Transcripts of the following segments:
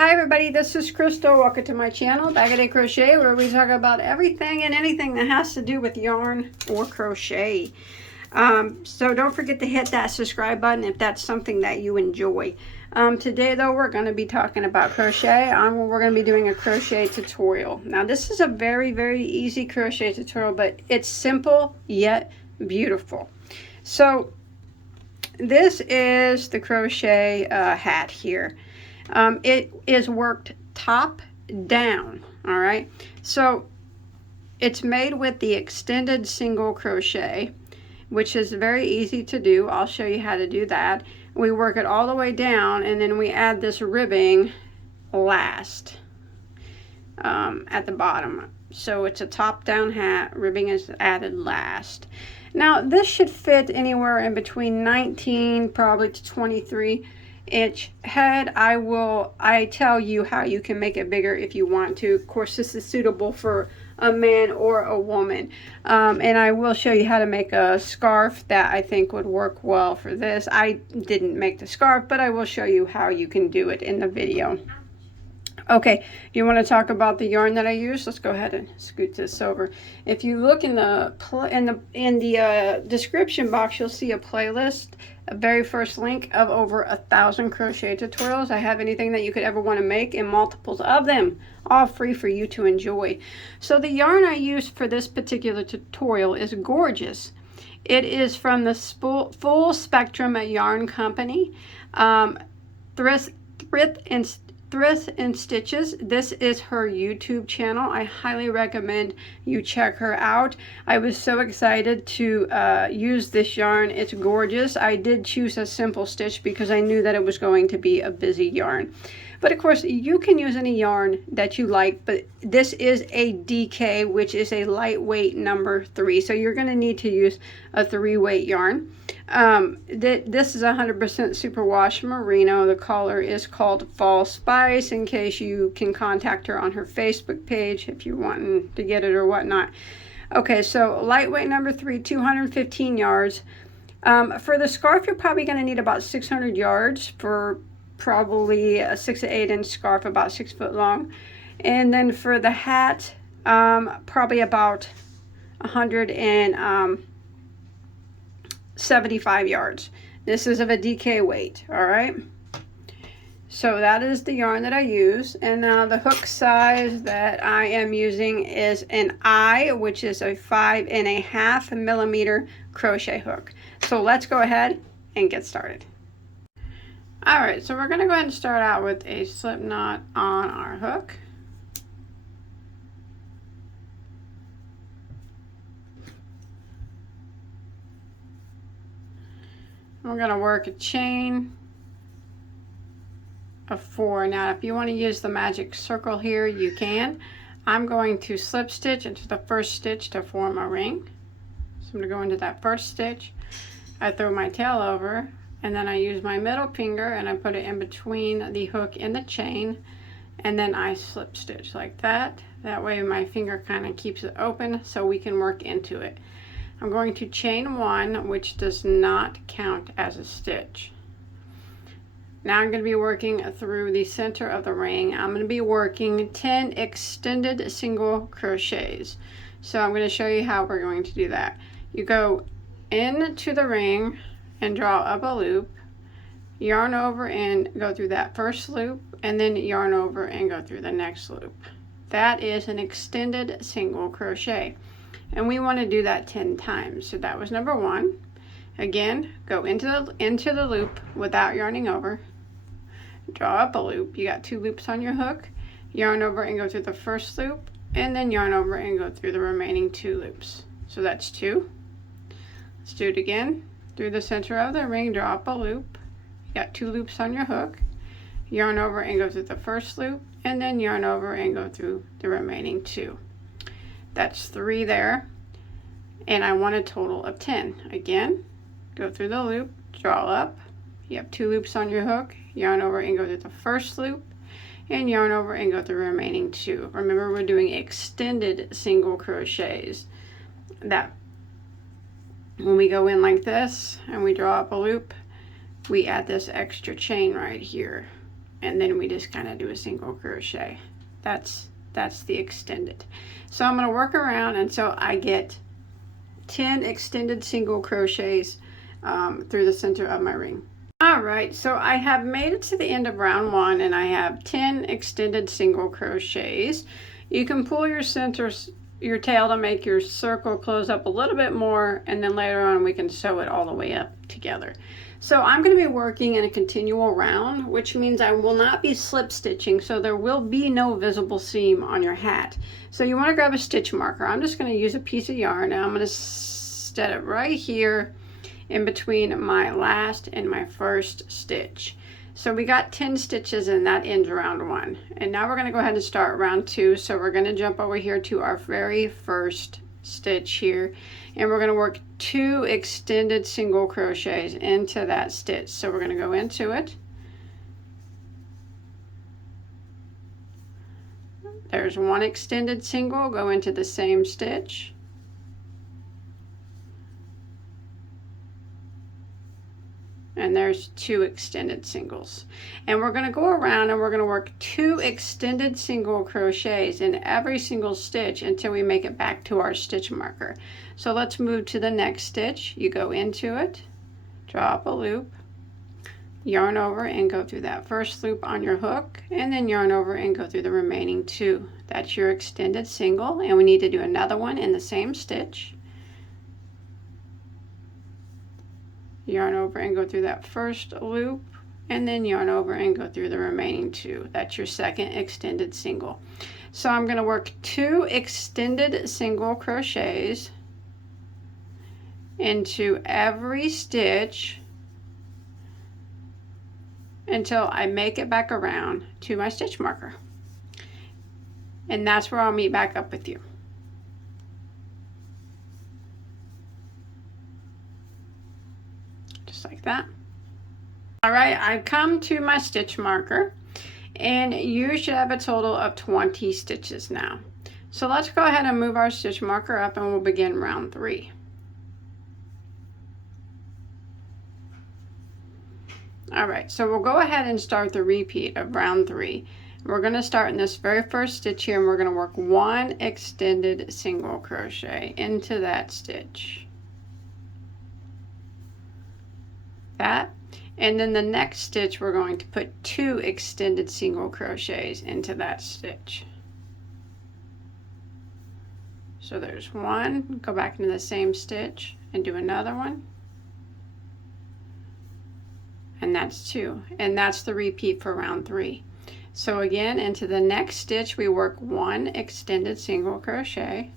Hi everybody, this is Crystal. Welcome to my channel, Bagoday Crochet, where we talk about everything and anything that has to do with yarn or crochet. So don't forget to hit that subscribe button if that's something that you enjoy. Today though, we're going to be talking about crochet. We're going to be doing a crochet tutorial. Now this is a very, very easy crochet tutorial, but it's simple yet beautiful. So this is the crochet hat here. It is worked top down, all right? So it's made with the extended single crochet, which is very easy to do. I'll show you how to do that. We work it all the way down, and then we add this ribbing last at the bottom. So it's a top down hat, ribbing is added last. Now this should fit anywhere in between 19 probably to 23-inch head. I tell you how you can make it bigger if you want to. Of course, this is suitable for a man or a woman. And I will show you how to make a scarf that I think would work well for this. I didn't make the scarf, but I will show you how you can do it in the video. Okay, you want to talk about the yarn that I use? Let's go ahead and scoot this over. If you look in the description box, you'll see a playlist, a very first link of over 1,000 crochet tutorials. I have anything that you could ever want to make and multiples of them, all free for you to enjoy. So the yarn I used for this particular tutorial is gorgeous. It is from the Full Spectrum Yarn Company, Thrift and Stitches. This is her YouTube channel. I highly recommend you check her out. I was so excited to use this yarn. It's gorgeous. I did choose a simple stitch because I knew that it was going to be a busy yarn. But of course, you can use any yarn that you like, but this is a DK, which is a lightweight number 3. So you're going to need to use a 3-weight yarn. This is 100% superwash merino. The color is called Fall Spice, in case you can contact her on her Facebook page if you're wanting to get it or whatnot. Okay, so lightweight number 3, 215 yards. For the scarf, you're probably going to need about 600 yards for probably a 6 to 8 inch scarf, about 6 foot long. And then for the hat, probably about 175 yards. This is of a DK weight, all right? So that is the yarn that I use. And now the hook size that I am using is an I, which is a 5.5 millimeter crochet hook. So let's go ahead and get started. All right, so we're going to go ahead and start out with a slip knot on our hook. We're going to work a chain of 4. Now, if you want to use the magic circle here, you can. I'm going to slip stitch into the first stitch to form a ring. So I'm going to go into that first stitch. I throw my tail over, and then I use my middle finger and I put it in between the hook and the chain, and then I slip stitch like that. That way my finger kind of keeps it open so we can work into it. I'm going to chain 1, which does not count as a stitch. Now I'm going to be working through the center of the ring. I'm going to be working 10 extended single crochets. So I'm going to show you how we're going to do that. You go into the ring and draw up a loop, yarn over and go through that first loop, and then yarn over and go through the next loop. That is an extended single crochet, and we want to do that 10 times. So that was number 1. Again, go into the loop without yarning over, draw up a loop. You got 2 loops on your hook, yarn over and go through the first loop, and then yarn over and go through the remaining 2 loops. So that's 2. Let's do it again. Through the center of the ring, draw up a loop. You got 2 loops on your hook, yarn over and go through the first loop, and then yarn over and go through the remaining 2. That's 3 there, and I want a total of 10. Again, go through the loop, draw up. You have 2 loops on your hook, yarn over and go through the first loop, and yarn over and go through the remaining 2. Remember, we're doing extended single crochets. That when we go in like this and we draw up a loop, we add this extra chain right here. and then we just kind of do a single crochet. That's the extended. So I'm going to work around until I get 10 extended single crochets through the center of my ring. Alright, so I have made it to the end of round 1 and I have 10 extended single crochets. You can pull your tail to make your circle close up a little bit more, and then later on we can sew it all the way up together. So I'm going to be working in a continual round, which means I will not be slip stitching, so there will be no visible seam on your hat. So you want to grab a stitch marker. I'm just going to use a piece of yarn and I'm going to set it right here in between my last and my first stitch. So we got 10 stitches and that ends round 1. And now we're going to go ahead and start round 2. So we're going to jump over here to our very first stitch here, and we're going to work 2 extended single crochets into that stitch. So we're going to go into it. There's 1 extended single, go into the same stitch. And there's 2 extended singles. And we're going to go around and we're going to work 2 extended single crochets in every single stitch until we make it back to our stitch marker. So let's move to the next stitch. You go into it, draw up a loop, yarn over and go through that first loop on your hook, and then yarn over and go through the remaining 2. That's your extended single, and we need to do another one in the same stitch. Yarn over and go through that first loop, and then yarn over and go through the remaining 2. That's your second extended single. So I'm going to work 2 extended single crochets into every stitch until I make it back around to my stitch marker. And that's where I'll meet back up with you. Like that. All right, I've come to my stitch marker, and you should have a total of 20 stitches now. So let's go ahead and move our stitch marker up and we'll begin round 3. All right, so we'll go ahead and start the repeat of round 3. We're going to start in this very first stitch here, and we're going to work 1 extended single crochet into that stitch. That, and then the next stitch we're going to put 2 extended single crochets into that stitch. So there's 1, go back into the same stitch and do another one, and that's 2, and that's the repeat for round 3. So again, into the next stitch we work 1 extended single crochet,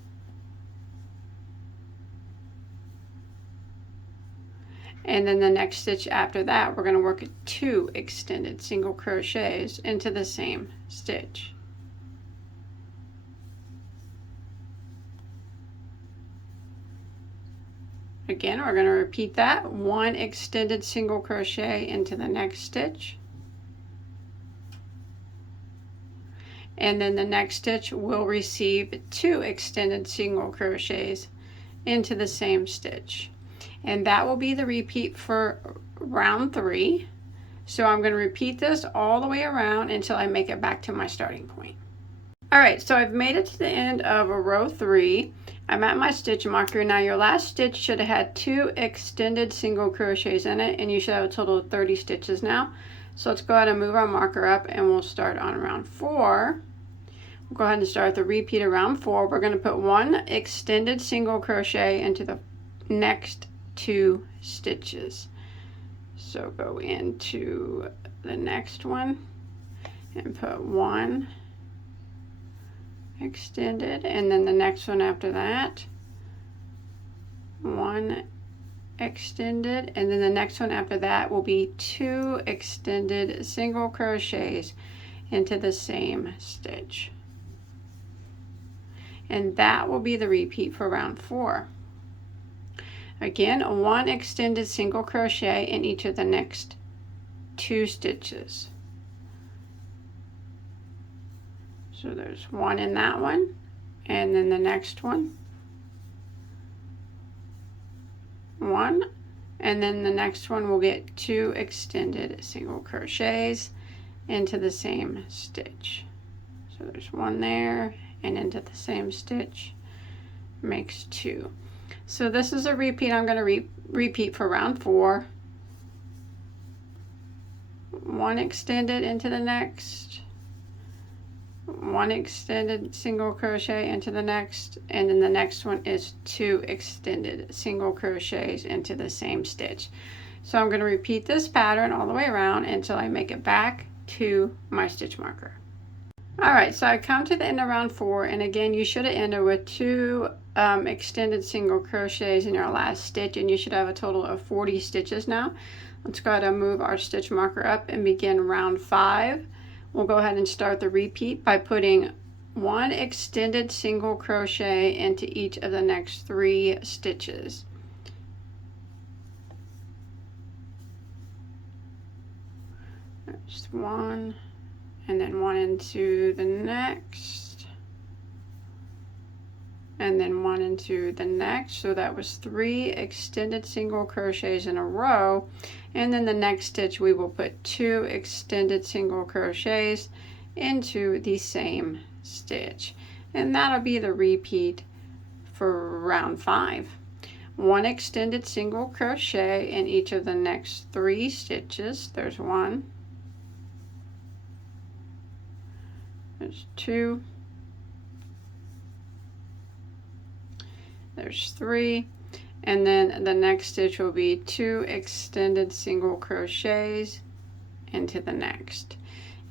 and then the next stitch after that we're going to work 2 extended single crochets into the same stitch. Again, we're going to repeat that, 1 extended single crochet into the next stitch, and then the next stitch will receive 2 extended single crochets into the same stitch. And that will be the repeat for round 3. So I'm going to repeat this all the way around until I make it back to my starting point. Alright, so I've made it to the end of row 3. I'm at my stitch marker. Now your last stitch should have had 2 extended single crochets in it, and you should have a total of 30 stitches now. So let's go ahead and move our marker up and we'll start on round 4. We'll go ahead and start the repeat of round 4. We're going to put 1 extended single crochet into the next 2 stitches. So go into the next one and put 1 extended, and then the next one after that 1 extended, and then the next one after that will be 2 extended single crochets into the same stitch. And that will be the repeat for round 4. Again, 1 extended single crochet in each of the next 2 stitches. So there's 1 in that one, and then the next one, 1, and then the next one will get 2 extended single crochets, into the same stitch. So there's one there and into the same stitch makes 2. So this is a repeat. I'm going to repeat for round 4. 1 extended into the next, 1 extended single crochet into the next, and then the next one is 2 extended single crochets into the same stitch. So I'm going to repeat this pattern all the way around until I make it back to my stitch marker. Alright, so I come to the end of round 4, and again you should have ended with 2 extended single crochets in your last stitch, and you should have a total of 40 stitches now. Let's go ahead and move our stitch marker up and begin round 5. We'll go ahead and start the repeat by putting 1 extended single crochet into each of the next 3 stitches. There's 1, and then 1 into the next, and then 1 into the next. So that was 3 extended single crochets in a row, and then the next stitch we will put 2 extended single crochets into the same stitch, and that'll be the repeat for round 5. 1 extended single crochet in each of the next 3 stitches. There's 1, there's 2, there's 3, and then the next stitch will be 2 extended single crochets into the next,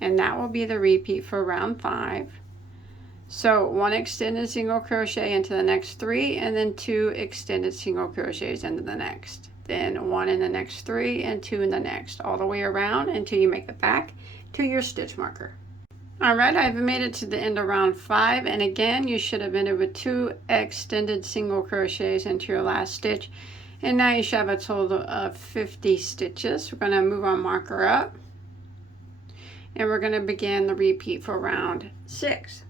and that will be the repeat for round 5. So 1 extended single crochet into the next 3, and then 2 extended single crochets into the next, then 1 in the next 3 and 2 in the next, all the way around until you make it back to your stitch marker. Alright, I've made it to the end of round 5, and again you should have ended with 2 extended single crochets into your last stitch, and now you should have a total of 50 stitches. We're going to move our marker up, and we're going to begin the repeat for round 6.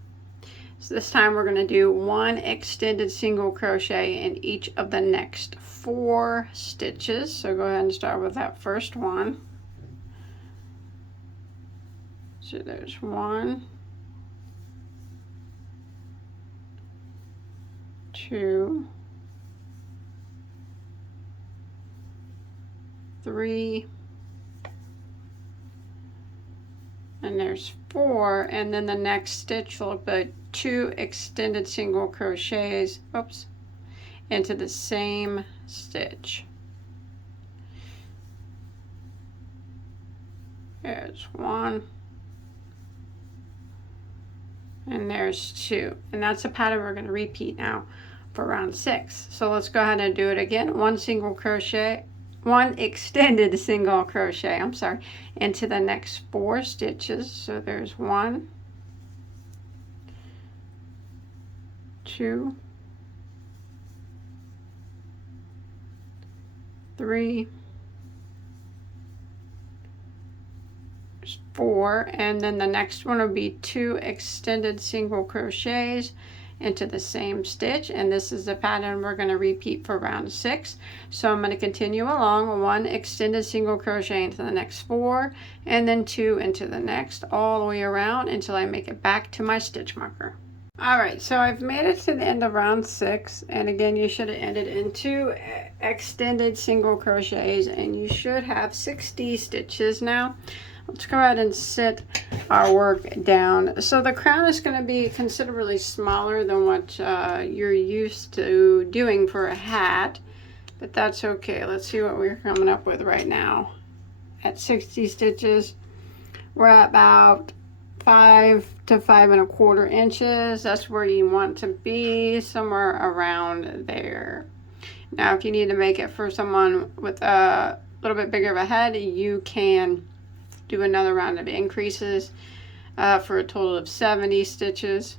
So this time we're going to do 1 extended single crochet in each of the next 4 stitches. So go ahead and start with that first one. So there's 1, 2, 3, and there's 4, and then the next stitch will put 2 extended single crochets, into the same stitch. There's 1, and there's 2, and that's a pattern we're going to repeat now for round 6. So let's go ahead and do it again. 1 single crochet, 1 extended single crochet, into the next 4 stitches. So there's 1, 2, 3, 4, and then the next one will be 2 extended single crochets into the same stitch, and this is the pattern we're going to repeat for round 6. So I'm going to continue along. 1 extended single crochet into the next 4, and then 2 into the next, all the way around until I make it back to my stitch marker. Alright, so I've made it to the end of round 6, and again you should have ended in 2 extended single crochets, and you should have 60 stitches now. Let's go ahead and set our work down. So the crown is going to be considerably smaller than what you're used to doing for a hat, but that's okay. Let's see what we're coming up with right now. At 60 stitches, we're at about 5 to 5 1/4 inches. That's where you want to be, somewhere around there. Now if you need to make it for someone with a little bit bigger of a head, you can do another round of increases for a total of 70 stitches,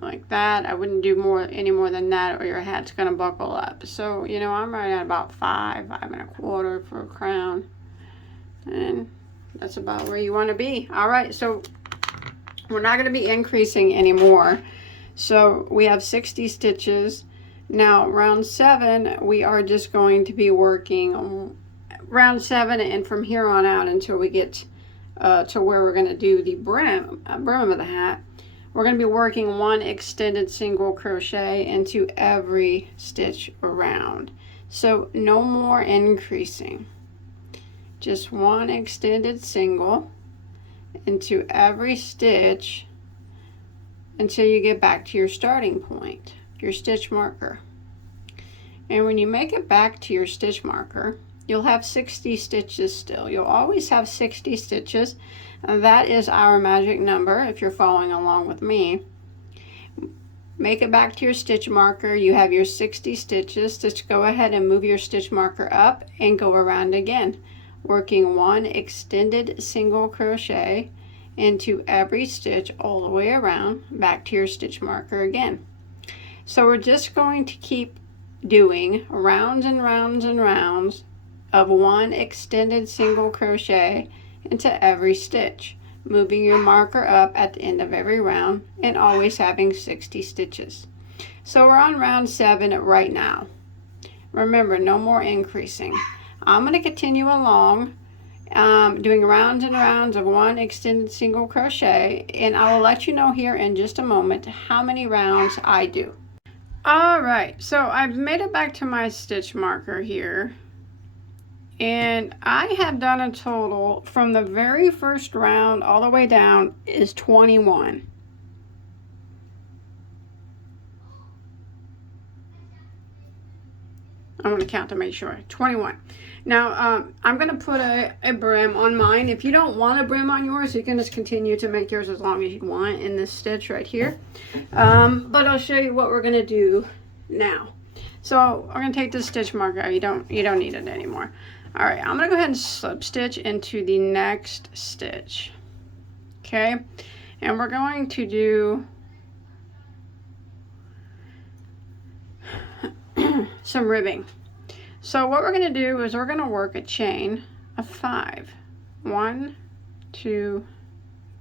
like that. I wouldn't do any more than that, or your hat's gonna buckle up. So you know, I'm right at about 5 1/4 for a crown, and that's about where you want to be. All right, so we're not going to be increasing anymore. So we have 60 stitches. Now round 7, we are just going to be working round 7 and from here on out until we get to where we're going to do the brim of the hat, we're going to be working one extended single crochet into every stitch around. So no more increasing. Just one extended single into every stitch until you get back to your starting point, your stitch marker. And when you make it back to your stitch marker, you'll have 60 stitches still. You'll always have 60 stitches. That is our magic number if you're following along with me. Make it back to your stitch marker. You have your 60 stitches. Just go ahead and move your stitch marker up and go around again, working one extended single crochet into every stitch all the way around, back to your stitch marker again. So we're just going to keep doing rounds and rounds and rounds of one extended single crochet into every stitch, moving your marker up at the end of every round and always having 60 stitches. So we're on round 7 right now. Remember, no more increasing. I'm going to continue along doing rounds and rounds of one extended single crochet, and I will let you know here in just a moment how many rounds I do. Alright, so I've made it back to my stitch marker here, and I have done a total from the very first round all the way down is 21. I'm going to count to make sure. 21. Now, I'm going to put a brim on mine. If you don't want a brim on yours, you can just continue to make yours as long as you want in this stitch right here. But I'll show you what we're going to do now. So I'm going to take this stitch marker. You don't need it anymore. All right, I'm going to go ahead and slip stitch into the next stitch. Okay, and we're going to do some ribbing. So what we're going to do is we're going to work a chain of 5. 1, 2,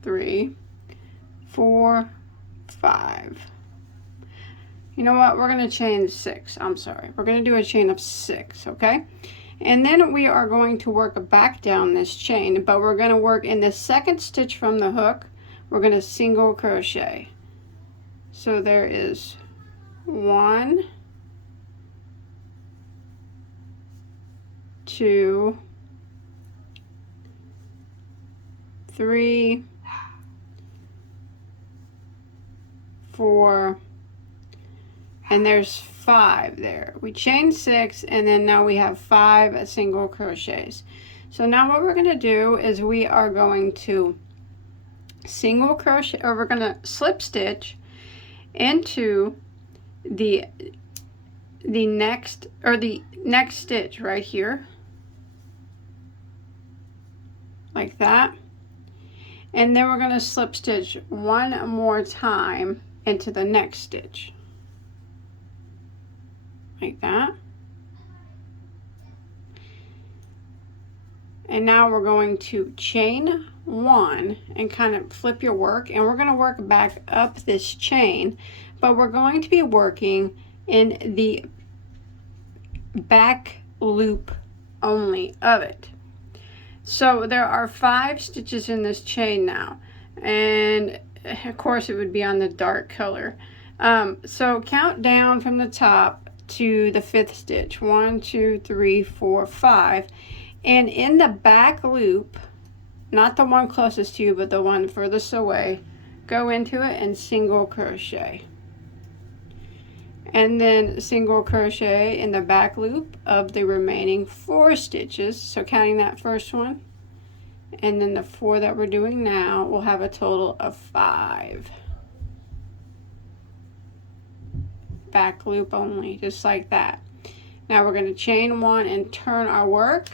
3, 4, 5. You know what? We're going to chain 6. I'm sorry. We're going to do a chain of 6, okay? And then we are going to work back down this chain, but we're going to work in the second stitch from the hook. We're going to single crochet. So there is 1, 2, 3, 4, and there's 5 there. We chained 6, and then now we have 5 single crochets. So now what we're going to do is we are going to single crochet, or we're going to slip stitch into the next stitch right here, like that, and then we're going to slip stitch one more time into the next stitch, like that. And now we're going to chain 1 and kind of flip your work, and we're going to work back up this chain, but we're going to be working in the back loop only of it. So there are 5 stitches in this chain now, and of course it would be on the dark color. So count down from the top to the 5th stitch. 1, 2, 3, 4, 5, and in the back loop, not the one closest to you but the one furthest away, go into it and single crochet, and then single crochet in the back loop of the remaining 4 stitches. So counting that first one and then the 4 that we're doing now, we'll have a total of 5. Back loop only, just like that. Now we're going to chain 1 and turn our work,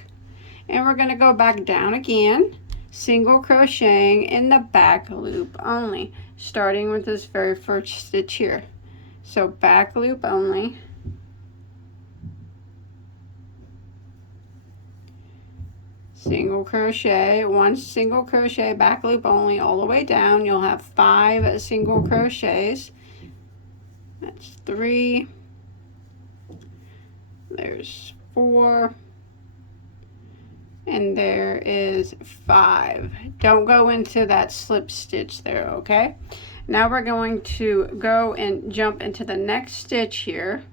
and we're going to go back down again, single crocheting in the back loop only, starting with this very first stitch here. So back loop only, single crochet, 1 single crochet, back loop only all the way down. You'll have 5 single crochets. That's 3, there's 4, and there is 5. Don't go into that slip stitch there, okay? Now we're going to go and jump into the next stitch here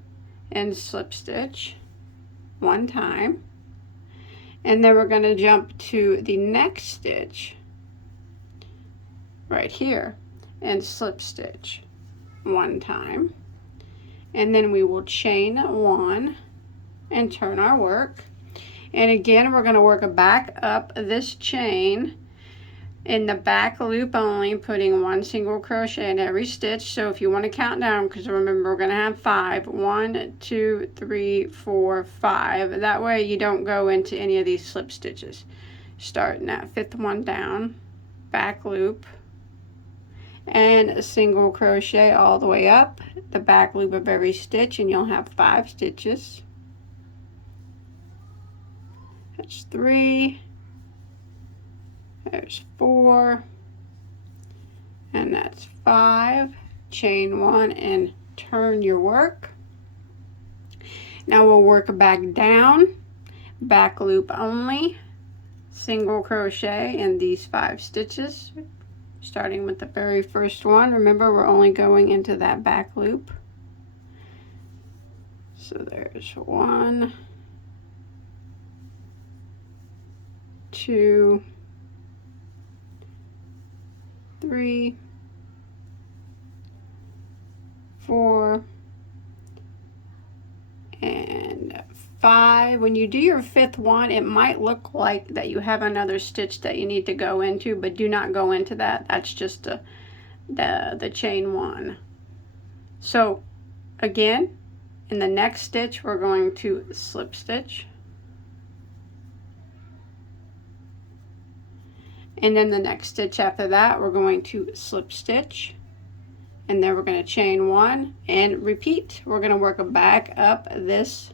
and slip stitch 1 time, and then we're going to jump to the next stitch right here and slip stitch 1 time, and then we will chain 1 and turn our work. And again, we're going to work back up this chain in the back loop only, putting 1 single crochet in every stitch. So if you want to count down, because remember we're going to have 5, 1, 2, 3, 4, 5. That way you don't go into any of these slip stitches. Starting that 5th one down, back loop, and a single crochet all the way up the back loop of every stitch, and you'll have 5 stitches. That's 3, there's 4, and that's 5. Chain 1 and turn your work. Now we'll work back down, back loop only, single crochet in these 5 stitches, starting with the very first one. Remember, we're only going into that back loop. So there's 1, 2, 3, 4, and 5. When you do your 5th one, it might look like that you have another stitch that you need to go into, but do not go into that. That's just the chain 1. So again, in the next stitch, we're going to slip stitch. And then the next stitch after that, we're going to slip stitch. And then we're going to chain 1 and repeat. We're going to work back up this.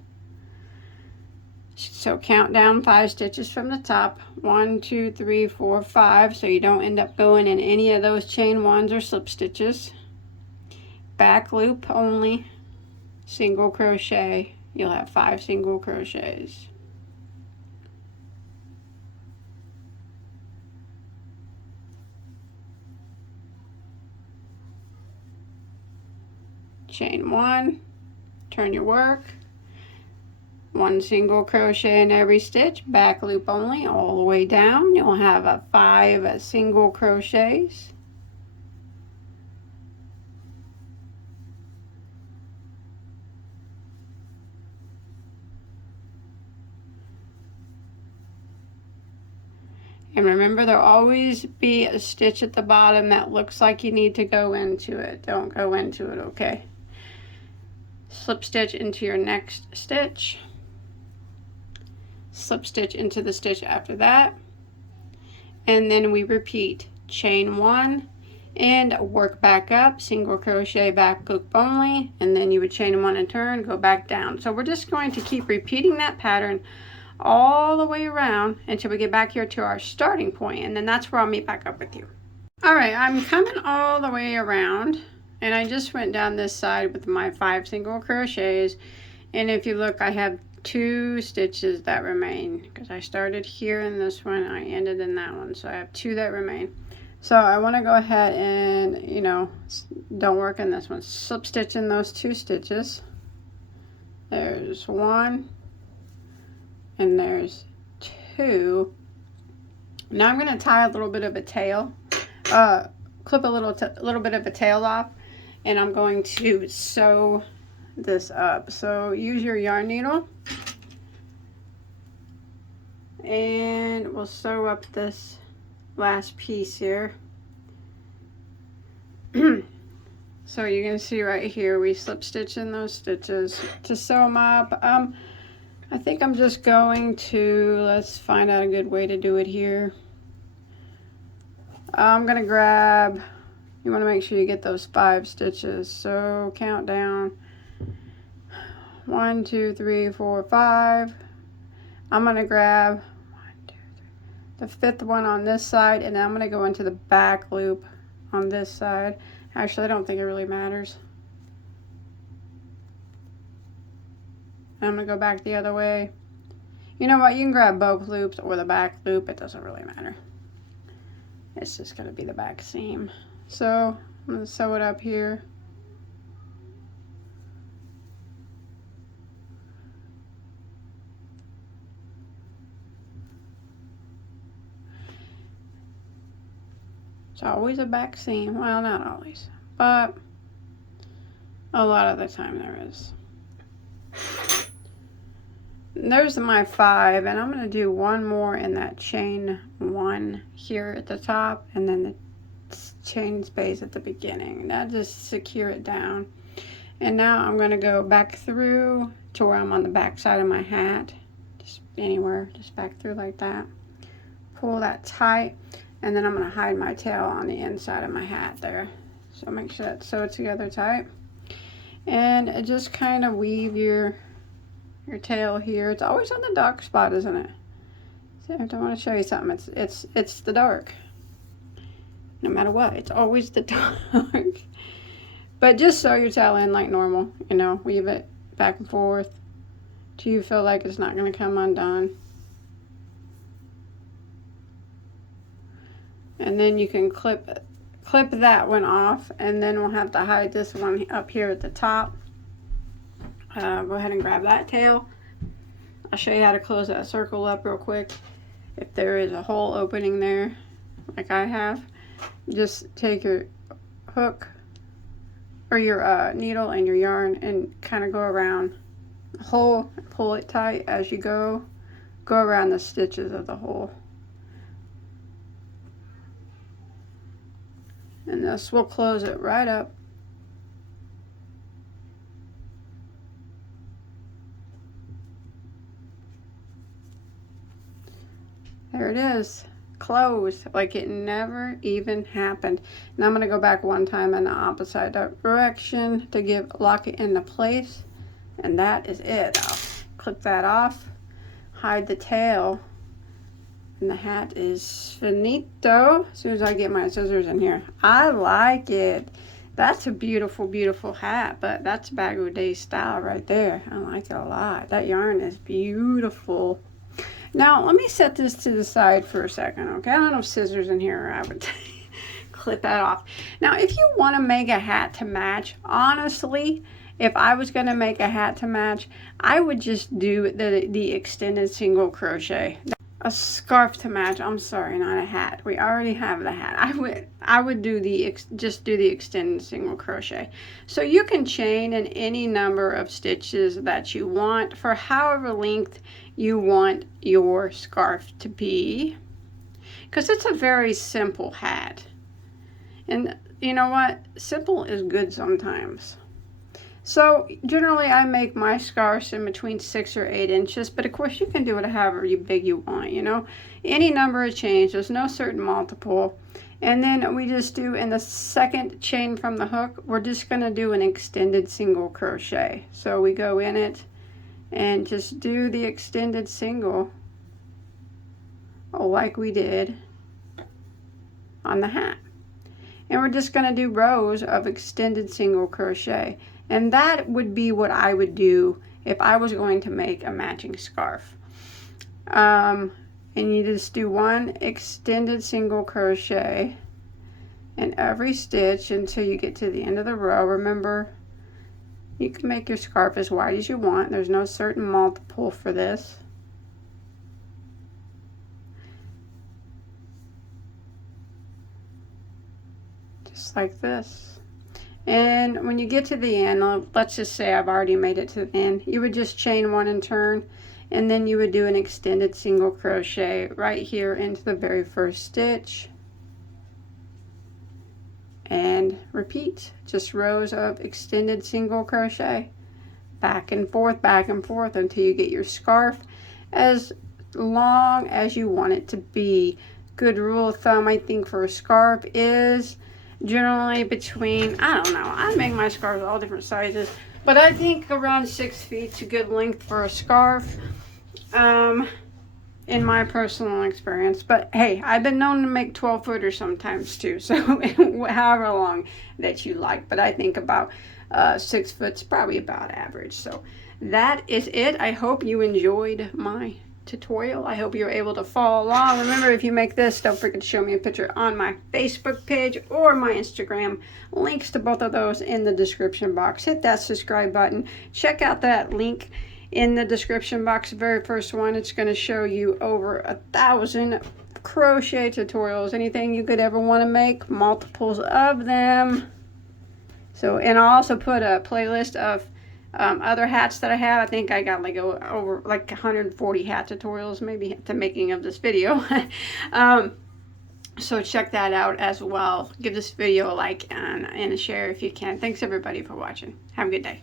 So count down 5 stitches from the top. 1, 2, 3, 4, 5. So you don't end up going in any of those chain 1s or slip stitches. Back loop only. Single crochet. You'll have 5 single crochets. Chain 1, turn your work, 1 single crochet in every stitch, back loop only, all the way down. You'll have 5 single crochets. And remember, there'll always be a stitch at the bottom that looks like you need to go into it. Don't go into it, okay? Slip stitch into your next stitch, slip stitch into the stitch after that, and then we repeat chain 1 and work back up, single crochet, back loop only, and then you would chain 1 and turn, go back down. So we're just going to keep repeating that pattern all the way around until we get back here to our starting point, and then that's where I'll meet back up with you. All right, I'm coming all the way around, and I just went down this side with my 5 single crochets, and if you look, I have 2 stitches that remain because I started here in this one, I ended in that one, so I have 2 that remain. So I want to go ahead and, you know, don't work in this one, slip stitch in those 2 stitches. There's 1 and there's 2. Now I'm going to tie a little bit of a tail, clip a little bit of a tail off, and I'm going to sew this up. So use your yarn needle and we'll sew up this last piece here. So you can see right here we slip stitch in those stitches to sew them up. I think I'm just going to, let's find out a good way to do it here. I'm gonna grab, you want to make sure you get those 5 stitches, so count down 1, 2, 3, 4, 5. I'm gonna grab 1, 2, 3, the 5th one on this side, and then I'm gonna go into the back loop on this side. Actually, I don't think it really matters. I'm gonna go back the other way. You know what, you can grab both loops or the back loop, it doesn't really matter. It's just going to be the back seam. So I'm going to sew it up here. It's always a back seam. Well, not always, but a lot of the time there is. There's my 5, and I'm going to do one more in that chain 1 here at the top, and then the chain space at the beginning. That just secure it down. And now I'm going to go back through to where I'm on the back side of my hat, just anywhere, just back through like that. Pull that tight, and then I'm going to hide my tail on the inside of my hat there. So make sure that's sewed together tight, and just kind of weave your tail here. It's always on the dark spot, isn't it? So I want to show you something. It's the dark. No matter what, it's always the dark. But just sew your tail in like normal. You know, weave it back and forth till you feel like it's not going to come undone. And then you can clip that one off, and then we'll have to hide this one up here at the top. Go ahead and grab that tail. I'll show you how to close that circle up real quick. If there is a hole opening there, like I have, just take your hook or your needle and your yarn and kind of go around the hole, pull it tight as you go around the stitches of the hole. And this will close it right up. There it is, closed, like it never even happened. Now I'm going to go back one time in the opposite direction to lock it into place, and that is it. I'll clip that off, hide the tail, and the hat is finito. As soon as I get my scissors in here, I like it. That's a beautiful, beautiful hat, but that's Bagoday style right there. I like it a lot. That yarn is beautiful. Now, let me set this to the side for a second, okay? I don't have scissors in here, or I would clip that off. Now, if you want to make a hat to match, honestly, if I was going to make a hat to match, I would just do the extended single crochet. A scarf to match, I'm sorry, not a hat. We already have the hat. I would do just do the extended single crochet. So you can chain in any number of stitches that you want for however length you want your scarf to be, because it's a very simple hat. And you know what? Simple is good sometimes. So generally I make my scarves in between 6 or 8 inches, but of course you can do it however big you want, you know. Any number of chains, there's no certain multiple. And then we just do, in the second chain from the hook, we're just going to do an extended single crochet. So we go in it and just do the extended single like we did on the hat. And we're just going to do rows of extended single crochet. And that would be what I would do if I was going to make a matching scarf. And you just do one extended single crochet in every stitch until you get to the end of the row. Remember, you can make your scarf as wide as you want. There's no certain multiple for this. Just like this. And when you get to the end, let's just say I've already made it to the end, you would just chain one and turn, and then you would do an extended single crochet right here into the very first stitch. And repeat, just rows of extended single crochet, back and forth until you get your scarf as long as you want it to be. Good rule of thumb, I think, for a scarf is generally between, I don't know, I make my scarves all different sizes, but I think around 6 feet is a good length for a scarf, in my personal experience. But hey, I've been known to make 12-footers sometimes too, so however long that you like, but I think about 6 foot's probably about average. So that is it. I hope you enjoyed my tutorial. I hope you're able to follow along. Remember, if you make this, don't forget to show me a picture on my Facebook page or my Instagram. Links to both of those in the description box. Hit that subscribe button. Check out that link in the description box, the very first one. It's going to show you over 1,000 crochet tutorials. Anything you could ever want to make, multiples of them. So, and I'll also put a playlist of other hats that I have. I think I got like over like 140 hat tutorials maybe at the making of this video. So check that out as well. Give this video a like and a share if you can. Thanks everybody for watching. Have a good day.